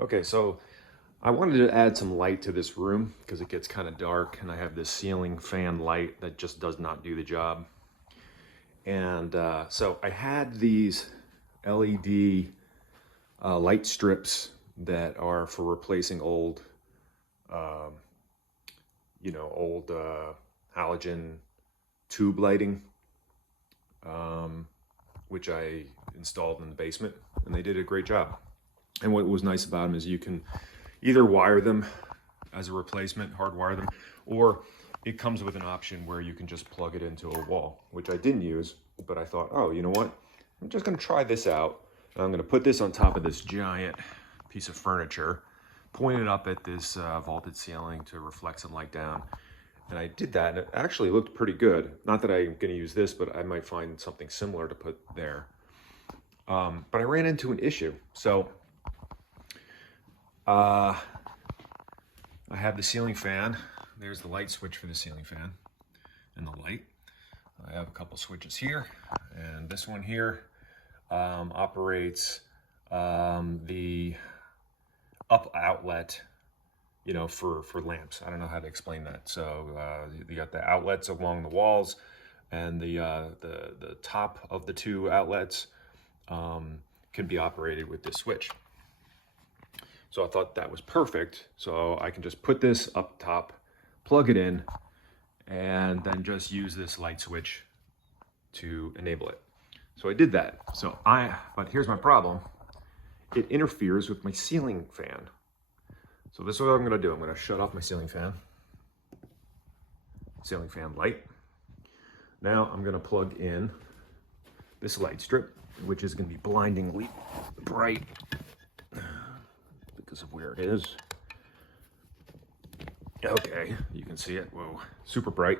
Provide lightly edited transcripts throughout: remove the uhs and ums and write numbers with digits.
Okay, so I wanted to add some light to this room because it gets kind of dark and I have this ceiling fan light that just does not do the job. And so I had these LED light strips that are for replacing old, uh, old halogen tube lighting, which I installed in the basement, and they did a great job. And what was nice about them is you can either wire them as a replacement, hardwire them, or it comes with an option where you can just plug it into a wall, which I didn't use, but I thought, oh, you know what? I'm just gonna try this out. And I'm gonna put this on top of this giant piece of furniture, point it up at this vaulted ceiling to reflect some light down. And I did that, and it actually looked pretty good. Not that I'm gonna use this, but I might find something similar to put there. But I ran into an issue. So I have the ceiling fan. There's the light switch for the ceiling fan and the light. I have a couple switches here, and this one here operates the up outlet, for lamps. I don't know how to explain that. So you got the outlets along the walls, and the top of the two outlets can be operated with this switch. So I thought that was perfect. So I can just put this up top, plug it in, and then just use this light switch to enable it. So I did that. But here's my problem. It interferes with my ceiling fan. So this is what I'm gonna do. I'm gonna shut off my ceiling fan light. Now I'm gonna plug in this light strip, which is gonna be blindingly bright because of where it is. Okay, you can see it. Whoa, super bright.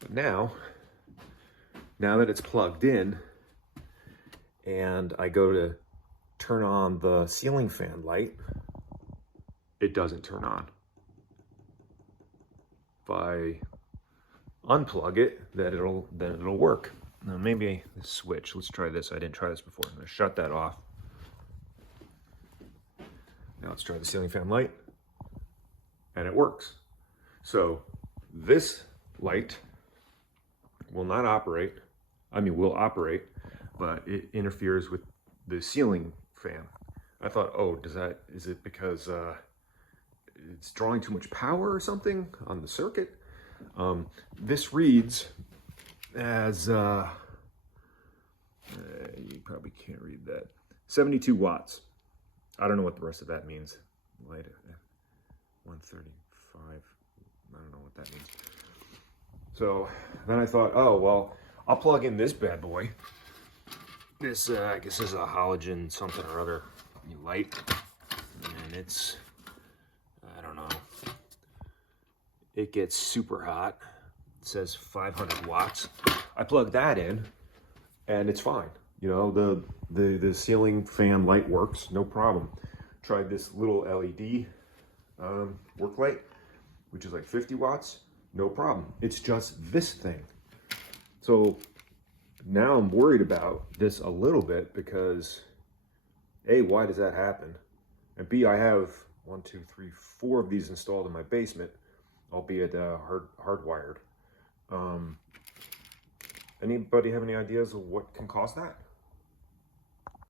But now that it's plugged in and I go to turn on the ceiling fan light, it doesn't turn on. If I unplug it, then it'll work. Now maybe this switch, let's try this. I didn't try this before. I'm gonna shut that off. Now let's try the ceiling fan light, and it works. So this light will operate, but it interferes with the ceiling fan. I thought, oh, is it because it's drawing too much power or something on the circuit? This reads as, you probably can't read that, 72 watts. I don't know what the rest of that means. Light 135, I don't know what that means. So then I thought, oh, well, I'll plug in this bad boy. This, I guess this is a halogen something or other light. And it's, I don't know. It gets super hot. It says 500 watts. I plug that in and it's fine. The ceiling fan light works, no problem. Tried this little LED worklight, which is like 50 watts, no problem. It's just this thing. So now I'm worried about this a little bit because A, why does that happen? And B, I have 1, 2, 3, 4 of these installed in my basement, albeit hardwired. Anybody have any ideas of what can cause that?